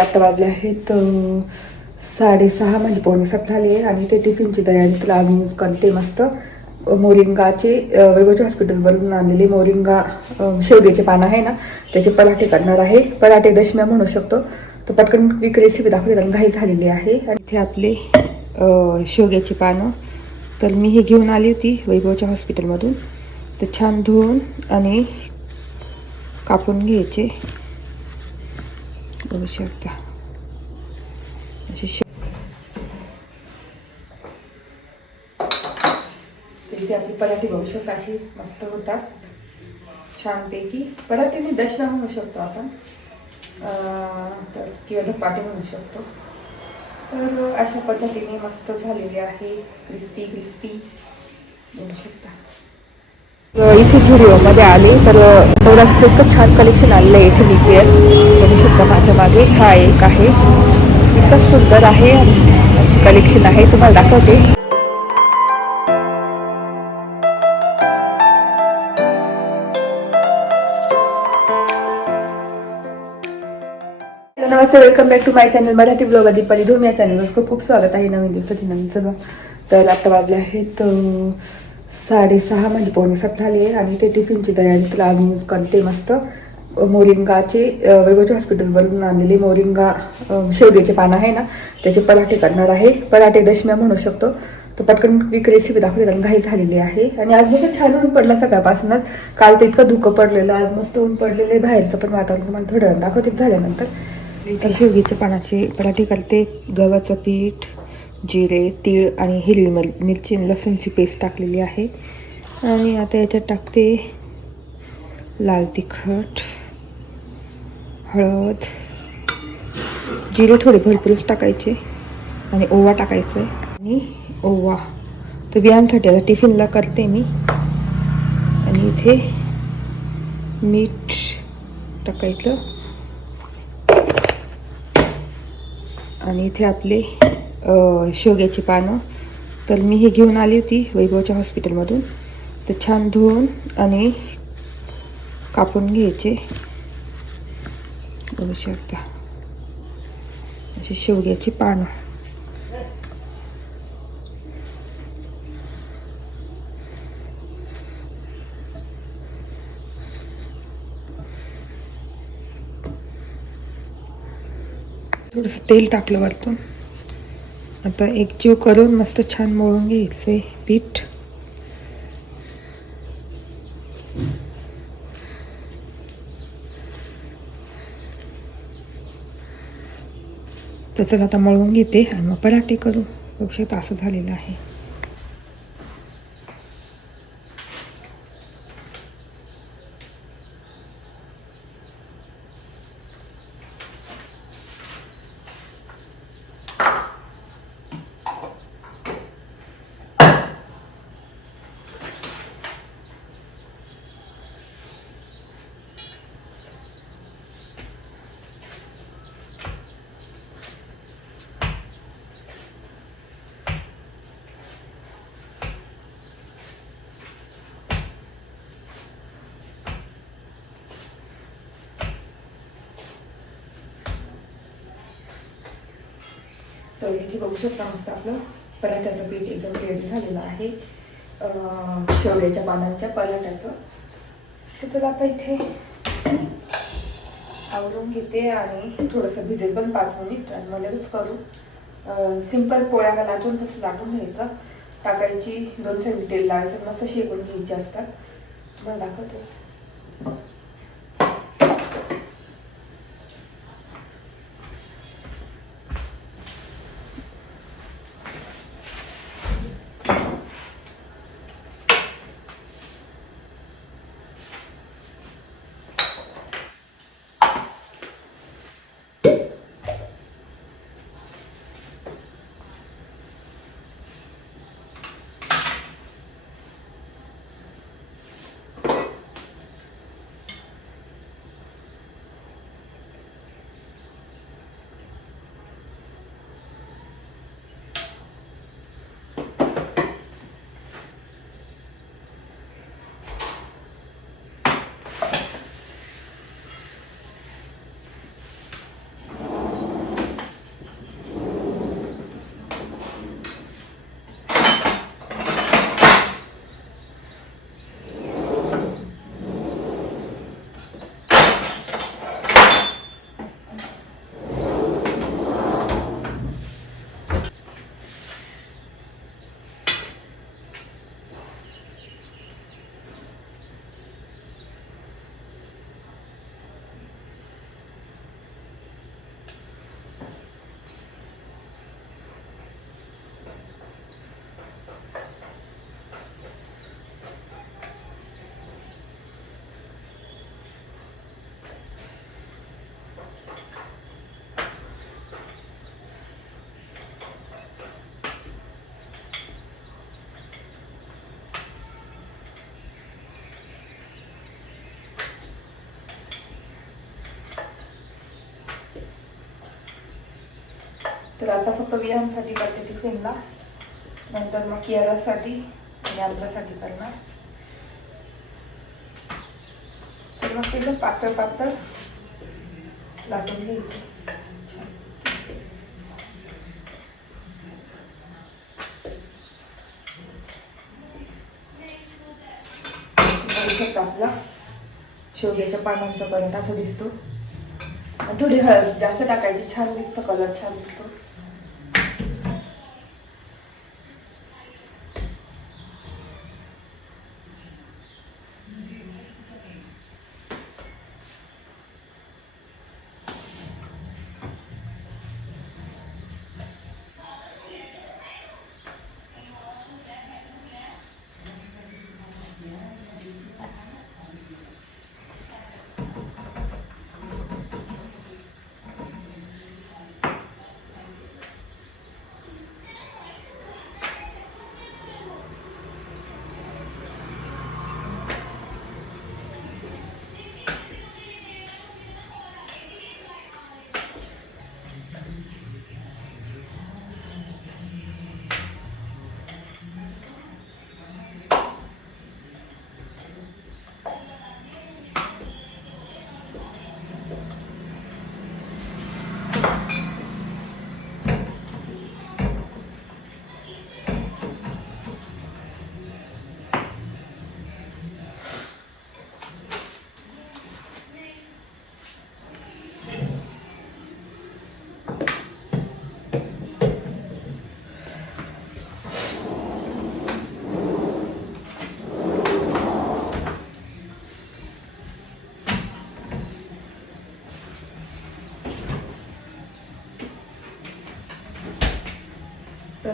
आता वाजले आहेत साडेसहा म्हणजे पावणे सात झाले आहे आणि ते टिफिनची तयारी तुला आज मीच करते मस्त. मोरिंगाचे वैभवजी वैभवच्या हॉस्पिटलवरून आणलेले मोरिंगा शेवग्याचे पानं आहे ना त्याचे पराठे करणार आहे. पराठे दशम्या म्हणू शकतो. तर पटकन क्विक रेसिपी दाखवली कारण घाई झालेली आहे. आणि इथे आपले शेवग्याची पानं. तर मी हे घेऊन आली होती वैभवच्या हॉस्पिटलमधून. तर छान धुवून आणि कापून घ्यायचे. बघू शकता. इथे आपली पराठी बघू शकता अशी मस्त होतात. छानपैकी. पराठी मी दशला म्हणू शकतो आपण तर किंवा धपाटे म्हणू शकतो. तर अशा पद्धतीने मस्त झालेली आहे. Crispy crispy. म्हणू शकता. इथे झुरिओमध्ये आले. तर नवरात्रीचं इतकं छान कलेक्शन आलेलं आहे इथे निकेअर बघू शकता माझ्या मागे. हा एक आहे. इतकं सुंदर आहे अशी कलेक्शन आहे. तुम्हाला दाखवते. नमस्ते welcome back to my channel Marathi blog Deepali Dhoom या चॅनलवर खूप खूप स्वागत आहे. नवीन दिवसाची नवीन सगळं तर आता वाजले आहेत साडेसहा म्हणजे पावणे सात झाले आहे आणि ते टिफिनची तयारी तर आज यूज करते मस्त. मोरिंगाचे वैभवच्या हॉस्पिटलवरून आणलेले मोरिंगा शेवगेचे शेवग्याचे पानं आहे ना त्याचे पराठे करणार आहे. पराठे दशम्या म्हणू शकतो. तर पटकन क्विक रेसिपी दाखवली कारण घाई झालेली आहे. आणि आज मस्त छान ऊन पडलं सकाळपासूनच काल तर इतकं धुकं पडलेलं आज मस्त ऊन पडलेलं आहे. बाहेरचं पण वातावरण तुम्हाला थोडं दाखवते झाल्यानंतर. शेवगेच्या शेवगीच्या पानाची पराठी करते गव्हाचं पीठ जिरे तीळ आणि हिरवी मिर मिरची लसूणची पेस्ट टाकलेली आहे. आणि आता याच्यात टाकते लाल तिखट हळद. जिरे थोडे भरपूरच टाकायचे आणि ओवा टाकायचं आहे. आणि ओवा. तर बियांसाठी आता टिफिनला करते मी. आणि इथे मीठ टाकायचं. आणि इथे आपले शेवग्याची पानं. तर मी हे घेऊन आली होती वैभवच्या हॉस्पिटलमधून. तर छान धुवून आणि कापून घ्यायचे. बघू शकता. अशी शेवग्याची पानं. थोडंसं तेल टाकलं वरतून. आता एक जीव करून मस्त छान मळून घ्यायचे पीठ. तसंच आता मळून घेते आणि मग पराठे करू. बघू शकता असं झालेलं आहे. तर इथे बघू शकता मस्त आपलं पराठ्याचं पीठ एकदम रेडी झालेलं आहे. अं, शेवग्याच्या पानांच्या पराठ्याचं. तर चला आता इथे आवरून घेते आणि थोडंसं भिजेल पण पाच मिनिट आणि मध्येच करू. सिंपल पोळ्याला लाटून तसं लाटून घ्यायचं. टाकायची दोन साईड तेल लावायचं मस्त शेकून घ्यायचे असतात. तुम्हाला दाखवते. तर आता फक्त विहांसाठी करते टिफिनला. नंतर मग कियारासाठी आणि आमच्यासाठी करणार. तर मग ते पातळ पातळ लाटून घ्यायचे आपला शेवग्याच्या पानांचा पराठा असा दिसतो. थोडी हळद जास्त टाकायची छान दिसतो कलर छान दिसतो.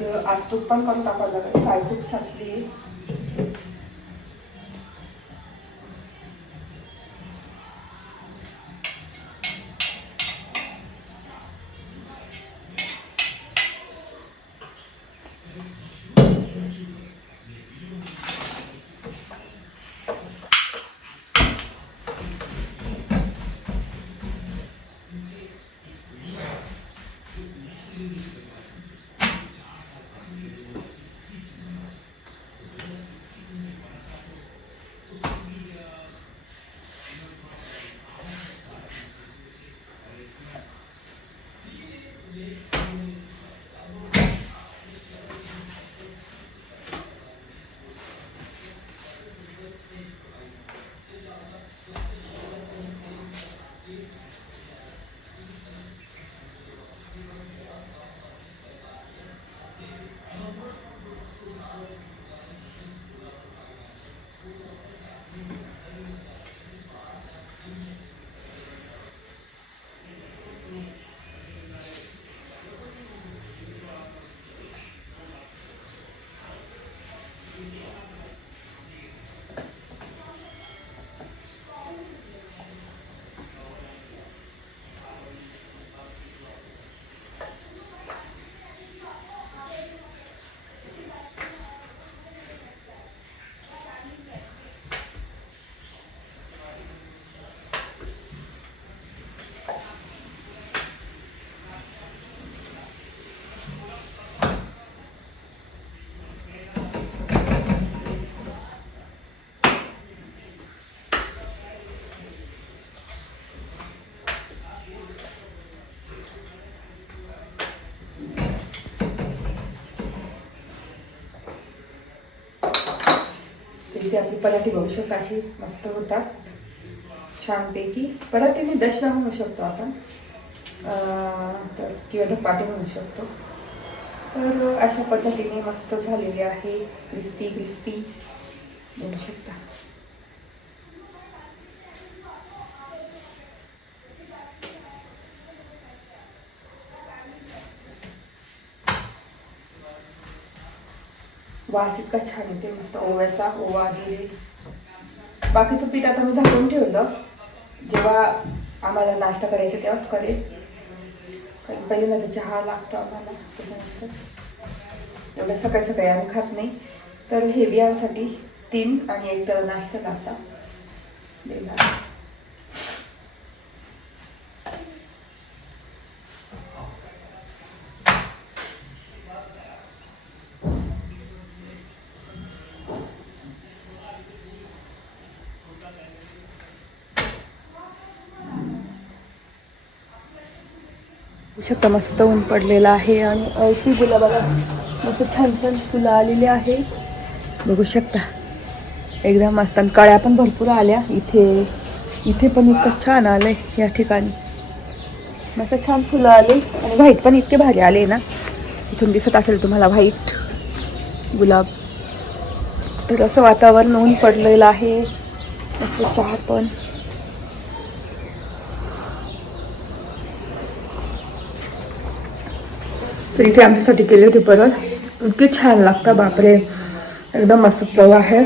तर आज तूप पण करून टाकावं लागेल साय खूप आपली पराठी बघू शकता अशी मस्त होतात. छानपैकी. पराठीने दशना म्हणू शकतो आपण तर किंवा धपाटे म्हणू शकतो. तर अशा पद्धतीने मस्त झालेली आहे. Crispy crispy. म्हणू शकता. वास इतका छान येते मस्त ओव्याचा ओवा जिरे बाकीचं पीठ आता मी झाकून ठेवलं. जेव्हा आम्हाला नाश्ता करायचा तेव्हाच करेल. कारण पहिल्यांदा चहा लागतो आम्हाला. त्याच्यानंतर एवढं सकाळी सकाळी आम्ही खात नाही. तर हेवियांसाठी तीन आणि एक तर नाश्ता लागता शकता मस्त ऊन पडलेलं आहे आणि ती गुलाबाला मस्त छान छान फुलं आलेली आहे. बघू शकता. एकदम मस्त आणि कळ्या पण भरपूर आल्या. इथे इथे पण इतकं छान आलंय या ठिकाणी. मस्त छान फुलं आले आणि व्हाईट पण इतके भारी आले ना. इथून दिसत असेल तुम्हाला व्हाईट गुलाब. तर असं वातावरण ऊन पडलेलं आहे. मस्त चहा पण. तर इथे आमच्यासाठी केले होते परत. इतके छान लागतं बापरे. एकदम मस्त चव आहे.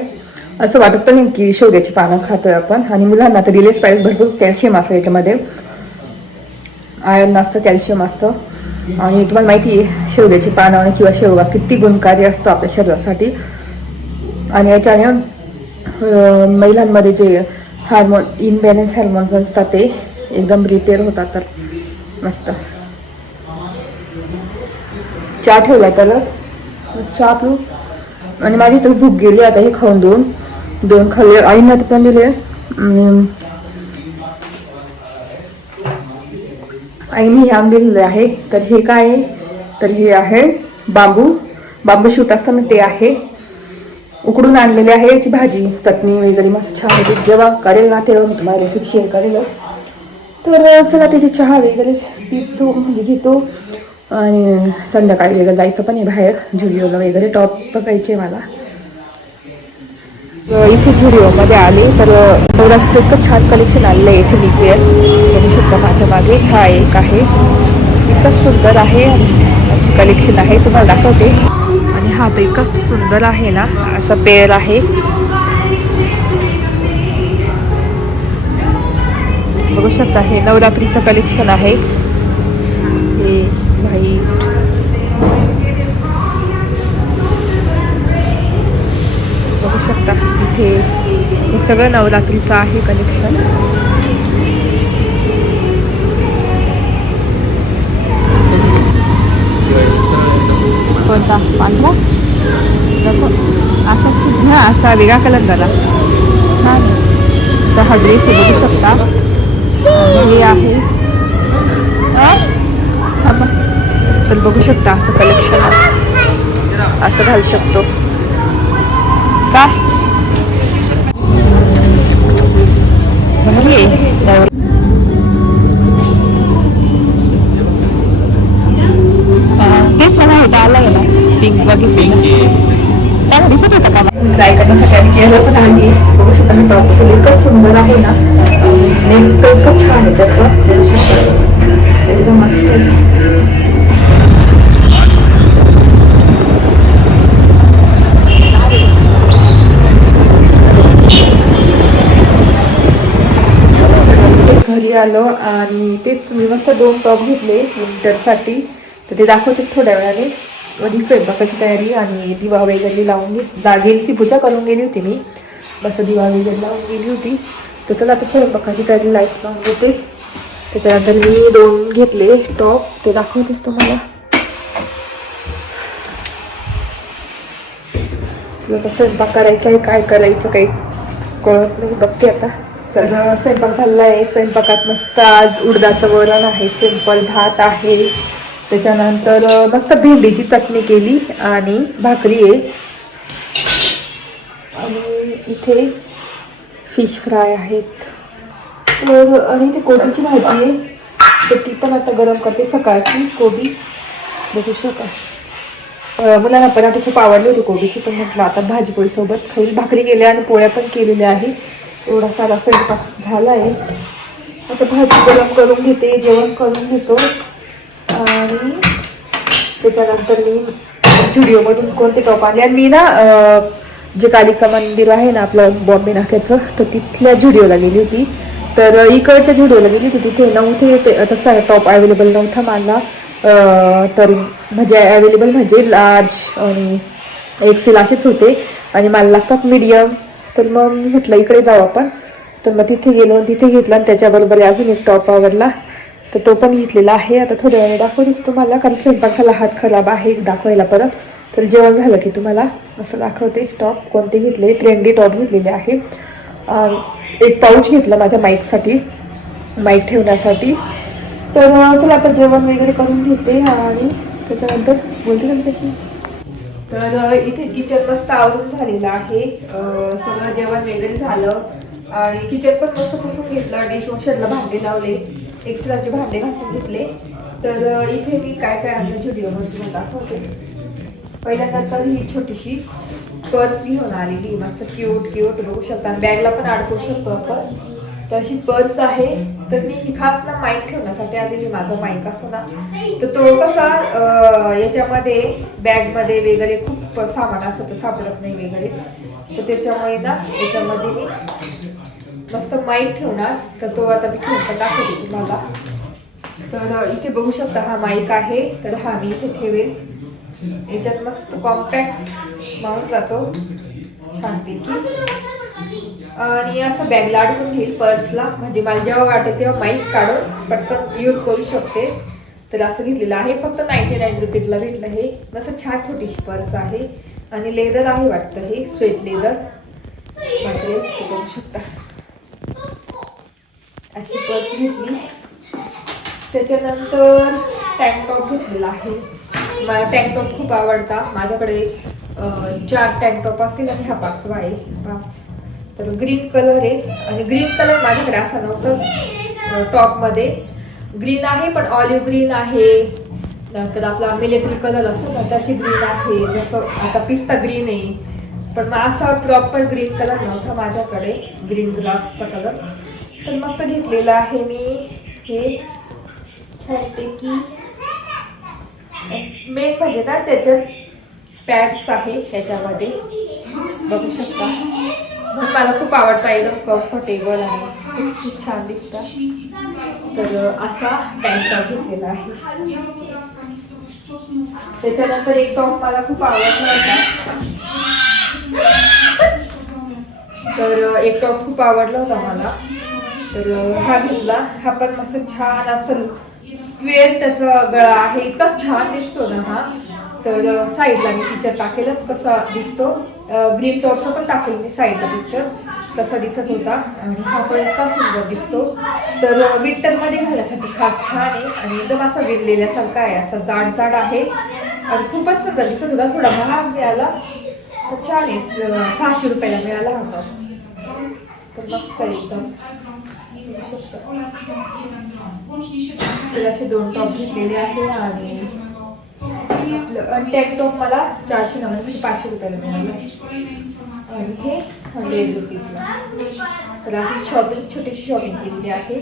असं वाटत पण नाही की शेवग्याची पानं खातोय आपण. आणि मुलांना तर दिलेच पाहिजे भरपूर कॅल्शियम असतं याच्यामध्ये. आयर्न असतं कॅल्शियम असतं. आणि तुम्हाला माहिती आहे शेवग्याची पानं किंवा शेवगा किती गुणकारी असतो आपल्या शरीरासाठी. आणि याच्याने महिलांमध्ये जे हार्मोन इनबॅलन्स हार्मोन्स असतात ते एकदम रिपेअर होतात तर मस्त. चहा ठेवला तर चहा पिऊ. आणि माझी तर भूक गेली आता हे खाऊन दोन दोन खाल्ले आईनं तर पण दिले. आणि आईने हे आम दिलेलं आहे. तर हे काय आहे? तर हे आहे बांबू. बांबू शूट असं ते आहे. उकडून आणलेले आहे याची भाजी. चटणी वगैरे मस्त छान होती. जेव्हा करेल ना तेव्हा मी तुम्हाला रेसिपी शेअर करेलच. तर चला तिथे चहा वगैरे पितो म्हणजे घेतो. आणि संध्याकाळी वगैरे जायचं पण आहे बाहेर झुडिओला वगैरे टॉप बघायचे मला. इथे झुडिओमध्ये आले तर नवरात्रीचं इतकं छान कलेक्शन आलेलं आहे इथे निकेअर बघू शकता माझ्या मागे. हा एक आहे. इतकं सुंदर आहे अशी कलेक्शन आहे. तुम्हाला दाखवते. आणि हा तर सुंदर आहे ना असं पेअर आहे. बघू शकता हे नवरात्रीचं कलेक्शन आहे. हे भाई बघू शकता इथे हे सगळं नवरात्रीचं आहे कलेक्शन कोणता? पांढरा? नको. असाच हा असा वेगळा कलर झाला. छान. तर हा ड्रेस बघू शकता. हे आहे. अ? तर बघू शकता असं कलेक्शन आहे. असं घालू शकतो. का? भारी आहे तेच मला होतं आलं ना पिंक बघितलं. त्याला दिसत होतं का? ट्राय करण्यासाठी आणि केलं पण आहे. बघू शकता हा टॉप इतकं सुंदर आहे ना. नेट तर इतकं छान आहे त्याचं. बघू शकता. एकदम मस्त आहे. घरी आलो आणि तेच मी मस्त दोन टॉप घेतले विंटरसाठी तर ते दाखवतेच थोड्या वेळाने. आधी स्वयंपाकाची तयारी आणि दिवा वगैरे लावून घेत जागेली ती पूजा करून गेली होती मी. बस दिवा वगैरे लावून गेली होती. तर चला आता स्वयंपाकाची तयारी लाइट लावून घेते. त्याच्यानंतर मी दोन घेतले टॉप ते दाखवतेच तुम्हाला. आता स्वयंपाक करायचा आहे काय करायचं काही कळत नाही. बघते आता. तर स्वयंपाक झालेला आहे स्वयंपाकात मस्त आज उडदाचं वरण आहे. सिंपल भात आहे. त्याच्यानंतर मस्त भेंडीची चटणी केली आणि भाकरी आहे. आणि इथे फिश फ्राय आहेत. आणि ते कोबीची भाजी आहे. तर ती पण आता गरम करते. सकाळची कोबी. बघू शकता. मुलांना पण आता खूप आवडली होती कोबीची. पण म्हटलं आता भाजीपोळीसोबत खाईल. भाकरी केल्या आणि पोळ्या पण केलेल्या आहे एवढा सारा स्वयंपाक झाला आहे आता भाजी गरम करून घेते जेवण करून घेतो. आणि त्याच्यानंतर मी झुडिओमधून कोणते टॉप आणले आणि मी ना जे कालिका मंदिर आहे ना आपलं बॉम्बे नाक्याचं तर तिथल्या झुडिओला गेली होती. तर इकडच्या झुडिओला गेली होती. तिथे नव्हते ते तसा टॉप अवेलेबल नव्हता मला तर म्हणजे अवेलेबल म्हणजे लार्ज आणि एक्सेल असेच होते. आणि मला लागतात मीडियम तर मग मी म्हटलं इकडे जाऊ आपण. तर मग तिथे गेलो आणि तिथे घेतला आणि त्याच्याबरोबर अजून एक टॉप आवडला. तर तो पण घेतलेला आहे. आता थोड्या वेळाने दाखवतेच तुम्हाला कारण स्वयंपाकाला हात खराब आहे दाखवायला परत. तर जेवण झालं की तुम्हाला असं दाखवते टॉप कोणते घेतले ट्रेंडी टॉप घेतलेले आहे. एक पाऊच घेतला माझ्या माईकसाठी माईक ठेवण्यासाठी. तर चला आता जेवण वगैरे करून घेते आणि त्याच्यानंतर बोलते तुमच्याशी? तर इथे किचन मस्त आवरून झालेलं आहे. सगळं जेवण वगैरे झालं. आणि किचन पण मस्त पुसून घेतलं. डिशवॉशरला भांडे लावले. एक्स्ट्राचे भांडे घासून घेतले. तर इथे मी काय काय आणलं व्हिडिओमध्ये तुम्हाला दाखवते. पहिल्यांदा तर ही छोटीशी पर्स घेऊन आलेली मस्त क्यूट क्यूट बघू शकता. बॅगला पण अडकू शकतो आपण. तर अशी पर्स आहे. तर मी खास ना माईक ठेवण्यासाठी आलेली माझा माईक असतो ना. तर तो कसा याच्यामध्ये बॅगमध्ये वगैरे खूप सामान असतं तर सापडत नाही वगैरे. तर त्याच्यामुळे ना याच्यामध्ये मी मस्त माईक ठेवणार. तर तो आता मी ठेवता दाखवते तुम्हाला. तर इथे बघू शकता हा माईक आहे. तर हा मी इथे ठेवेल याच्यात मस्त कॉम्पॅक्ट माऊन जातो. छानपैकी. आणि असं बॅगला अडकून घेईल पर्सला. म्हणजे मला जेव्हा वाटेल तेव्हा माईक काढून पटकन यूज करू शकते. तर असं घेतलेलं आहे. फक्त नाईन्टी नाईन रुपीजला भेटलं हे. असं छान छोटीशी पर्स आहे. आणि लेदर आहे वाटतं हे. स्वेट लेदर म्हणजे ते बघू शकता. अशी पर्स घेतली. त्याच्यानंतर टँकटॉप घेतलेला आहे. मला टँकटॉप खूप आवडता. माझ्याकडे चार टँकटॉप असतील आणि हा पाचवा आहे. पाच. तर ग्रीन कलर आहे. आणि ग्रीन कलर माझ्याकडे असा नव्हतं टॉपमध्ये ग्रीन आहे पण ऑलिव्ह ग्रीन आहे. नंतर आपला मिलिटरी कलर असतो ना तशी ग्रीन आहे. जसं आता पिस्ता ग्रीन आहे. पण मग असा प्रॉपर ग्रीन कलर नव्हता माझ्याकडे ग्रीन ग्लासचा कलर तर मस्त घेतलेला आहे मी हे. छानपैकी. मेन म्हणजे ना त्याच्यात पॅड्स आहे त्याच्यामध्ये बघू शकता. म्हणून मला खूप आवडतं. एकदम कम्फर्टेबल आहे. खूप छान दिसतं. तर असा टँक घेतलेला आहे. त्याच्यानंतर एक टॉप मला खूप आवडला होता. तर एक टॉप खूप आवडला होता मला. तर हा घेतला. हा पण मस्त छान असं स्क्वेअर त्याचा गळा आहे. इतकाच छान दिसतो ना हा. तर साईडला मी तिच्या टाकेलच कसा दिसतो. ग्रीन टॉपचा पण टाकेल मी साईडला पिक्चर कसा दिसत होता. आणि हा पण इतका सुंदर दिसतो. तर विंटरमध्ये घालण्यासाठी खास छान आहे. आणि एकदम असा विणलेल्यासारखा आहे. असा जाड जाड आहे. आणि खूपच सुंदर दिसत होता. थोडा महाग मिळाला. छान आहे. सहाशे रुपयाला मिळाला होता. तर मस्त एकदम. तर असे दोन टॉप घेतलेले आहे. आणि आणि टॅग मला चारशे नव्वद म्हणजे पाचशे रुपयाला मिळालं आणि हे हंड्रेड रुपीजला तर अशी शॉपिंग छोटीशी शॉपिंग केलेली आहे.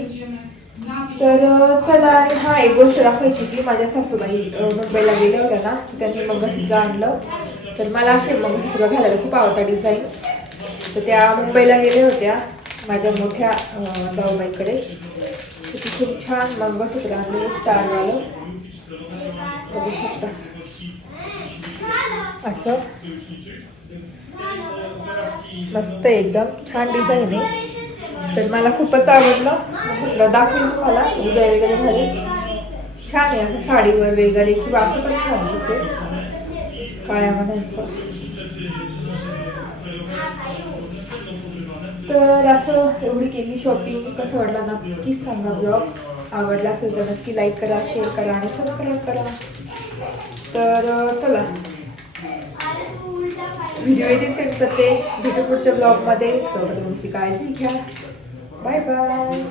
तर चला आणि हा एक गोष्ट दाखवायची की माझ्या सासूबाई मुंबईला गेल्या होत्या ना त्यांनी मंगळसूत्र आणलं. तर मला असे मंगळसूत्र घालायला खूप आवडतं डिझाईन तर त्या मुंबईला गेल्या होत्या माझ्या मोठ्या भाऊबाईकडे. जाऊबाईकडे खूप छान मंगळसूत्र आणले स्टारवालं बघू शकता. असं. मस्त एकदम. छान डिझाईन आहे. तर मला खूपच आवडलं. म्हटलं दाखवून तुम्हाला. उद्या वगैरे झाली छान आहे. असं साडीवर वगैरे किंवा असं पण छान दिसते. काळ्या म्हणायचं. तर असं एवढी केली शॉपिंग कसं वाटलं नक्कीच सांगा ब्लॉग आवडला असेल तर नक्की लाईक करा शेअर करा आणि सबस्क्राईब करा. तर चला. व्हिडिओ एडिट सेट करते भेटू पुढच्या ब्लॉगमध्ये तर तुमची काळजी घ्या. Bye bye